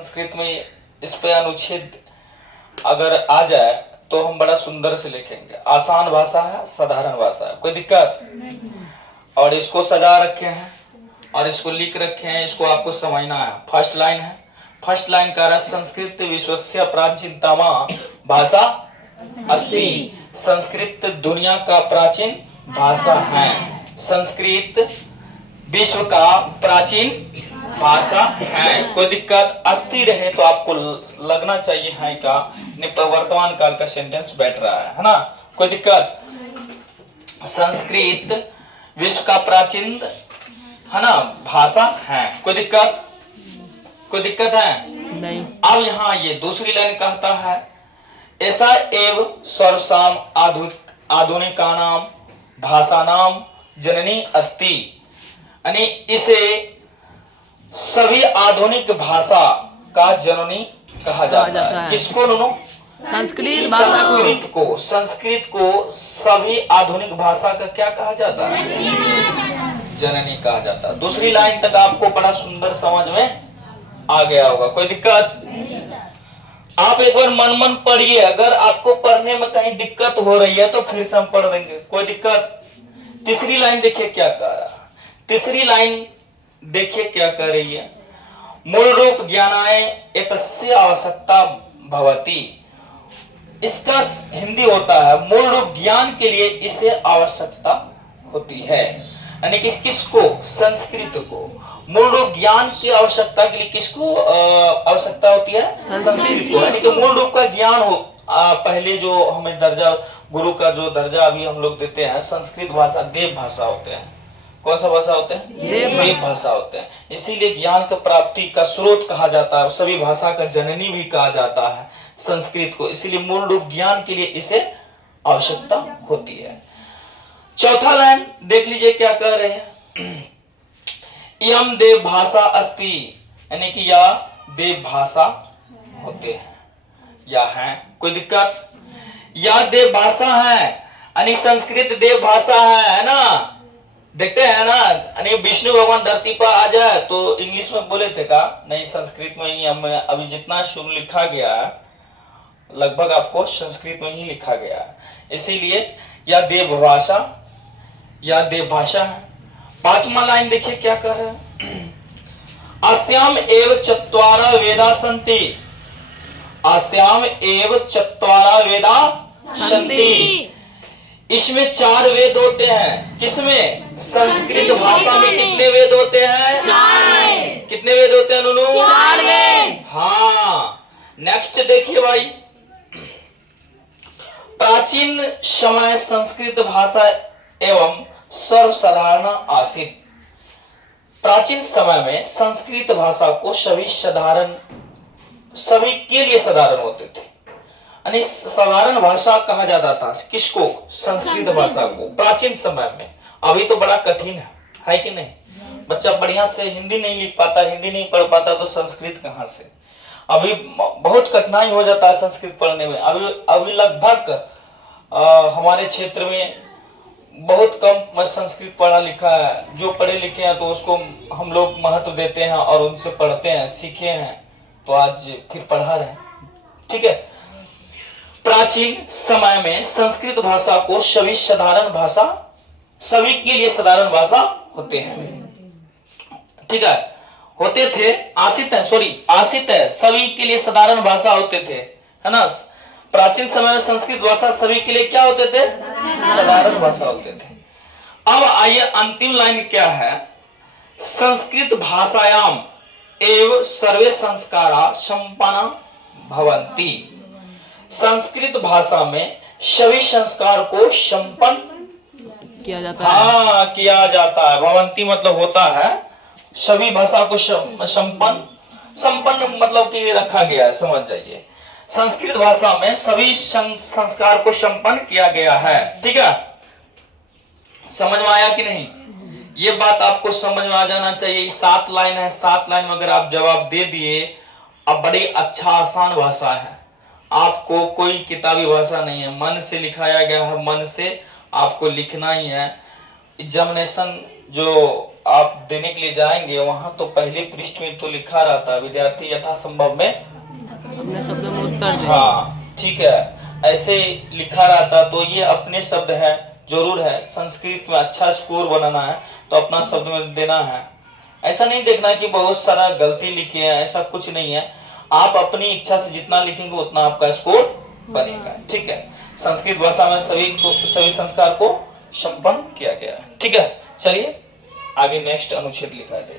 संस्कृत में इस पे अनुच्छेद अगर आ जाए तो हम बड़ा सुंदर से लिखेंगे। आसान भाषा है, साधारण भाषा है, कोई दिक्कत नहीं। और इसको सजा रखे हैं और इसको लिख रखे हैं, इसको आपको समझना है। फर्स्ट लाइन है, फर्स्ट लाइन का रहा संस्कृत विश्वस्य प्राचीनतमा भाषा अस्ति। संस्कृत दुनिया का प्राचीन भाषा है। संस्कृत विश्व का प्राचीन भाषा है। कोई दिक्कत अस्थिर रहे तो आपको लगना चाहिए है का वर्तमान काल का सेंटेंस बैठ रहा है ना। कोई दिक्कत? संस्कृत विश्व का प्राचीन है ना भाषा है। कोई दिक्कत? कोई दिक्कत है नहीं। अब यहाँ ये दूसरी लाइन कहता है ऐसा एव सर्वसाम आधुनिका नाम भाषा नाम जननी अस्ति। यानी इसे सभी आधुनिक भाषा का जननी कहा जाता है। किसको? नुनो संस्कृत भाषा को। संस्कृत को सभी आधुनिक भाषा का क्या कहा जाता है? जननी कहा जाता है। दूसरी लाइन तक आपको बड़ा सुंदर समझ में आ गया होगा। कोई दिक्कत? आप एक बार मन पढ़िए। अगर आपको पढ़ने में कहीं दिक्कत हो रही है तो फिर से हम पढ़ देंगे। कोई दिक्कत? तीसरी लाइन देखिए क्या कह रहा है। तीसरी लाइन देखिए क्या कह रही है। मूल रूप ज्ञानाय एतस्य आवश्यकता भवति। इसका हिंदी होता है मूल रूप ज्ञान के लिए इसे आवश्यकता होती है। यानी किसको? संस्कृत को। मूल रूप ज्ञान की आवश्यकता के लिए किसको आवश्यकता होती है? संस्कृत को। यानी कि मूल रूप का ज्ञान हो। पहले जो हमें दर्जा गुरु का जो दर्जा अभी हम लोग देते हैं, संस्कृत भाषा देव भाषा होते हैं। कौन सा भाषा होते हैं? देव भाषा होते हैं। इसीलिए ज्ञान की प्राप्ति का स्रोत कहा जाता है और सभी भाषा का जननी भी कहा जाता है संस्कृत को। इसीलिए मूल रूप ज्ञान के लिए इसे आवश्यकता होती है। चौथा लाइन देख लीजिए क्या कह रहे हैं। यम देव भाषा अस्ति। यानी कि या देव भाषा होते हैं या हैं। कोई दिक्कत? या देव भाषा है यानी संस्कृत देव भाषा है ना। देखते हैं ना, यानी विष्णु भगवान धरती पर आ जाए तो इंग्लिश में बोले थे का नहीं, संस्कृत में ही। हम अभी जितना शुरू लिखा गया है लगभग आपको संस्कृत में ही लिखा गया है। इसीलिए या देव भाषा या देव भाषा है। पांचवा लाइन देखिए क्या कर रहे हैं। अस्याम एव चत्वारा वेदा संति। अस्याम एव चत्वारा वेदा संति। इसमें 4 वेद होते हैं। किसमें? संस्कृत भाषा में कितने वेद होते हैं? 4। कितने वेद होते हैं नूनू? 4 वेद। हाँ, नेक्स्ट देखिए भाई। प्राचीन समय संस्कृत भाषा एवं सर्वसाधारण आसीत। प्राचीन समय में संस्कृत भाषा को सभी के लिए साधारण होते थे। यानी साधारण भाषा कहा जाता था। किसको? संस्कृत भाषा को प्राचीन समय में। अभी तो बड़ा कठिन है कि नहीं? बच्चा बढ़िया से हिंदी नहीं लिख पाता, हिंदी नहीं पढ़ पाता तो संस्कृत कहाँ से? अभी बहुत कठिनाई हो जाता है संस्कृत पढ़ने में। अभी लगभग हमारे क्षेत्र में बहुत कम संस्कृत पढ़ा लिखा है। जो पढ़े लिखे हैं तो उसको हम लोग महत्व देते हैं और उनसे पढ़ते हैं, सीखे हैं तो आज फिर पढ़ा रहे हैं। ठीक है। प्राचीन समय में संस्कृत भाषा को सभी के लिए साधारण भाषा होते हैं। ठीक है, होते थे। आसित है सभी के लिए साधारण भाषा होते थे, है ना। प्राचीन समय में संस्कृत भाषा सभी के लिए क्या होते थे? साधारण भाषा होते थे। अब आइए अंतिम लाइन क्या है। संस्कृत भाषायाम एव सर्वे संस्कारा संपन्ना भवन्ति। संस्कृत भाषा में सभी संस्कार को संपन्न किया जाता है। हाँ, किया जाता है। भवन्ति मतलब होता है सभी भाषा को संपन्न मतलब कि रखा गया है। समझ जाइए, संस्कृत भाषा में सभी संस्कार को संपन्न किया गया है। ठीक है, समझ में आया कि नहीं? ये बात आपको समझ में आ जाना चाहिए। 7 लाइन है, 7 लाइन में अगर आप जवाब दे दिए, अब बड़ी अच्छा आसान भाषा है। आपको कोई किताबी भाषा नहीं है, मन से लिखाया गया है। मन से आपको लिखना ही है। एग्जामिनेशन जो आप देने के लिए जाएंगे वहां तो पहले पृष्ठ में तो लिखा रहता है विद्यार्थी यथासंभव में अपने शब्दों में उत्तर दे। हाँ ठीक है, ऐसे लिखा रहता तो ये अपने शब्द है, जरूर है। संस्कृत में अच्छा स्कोर बनाना है तो अपना शब्द में देना है। ऐसा नहीं देखना कि बहुत सारा गलती लिखी है, ऐसा कुछ नहीं है। आप अपनी इच्छा से जितना लिखेंगे उतना आपका स्कोर बनेगा। ठीक है, संस्कृत भाषा में सभी संस्कार को संपन्न किया गया है। ठीक है, चलिए आगे नेक्स्ट अनुच्छेद लिखा जाए।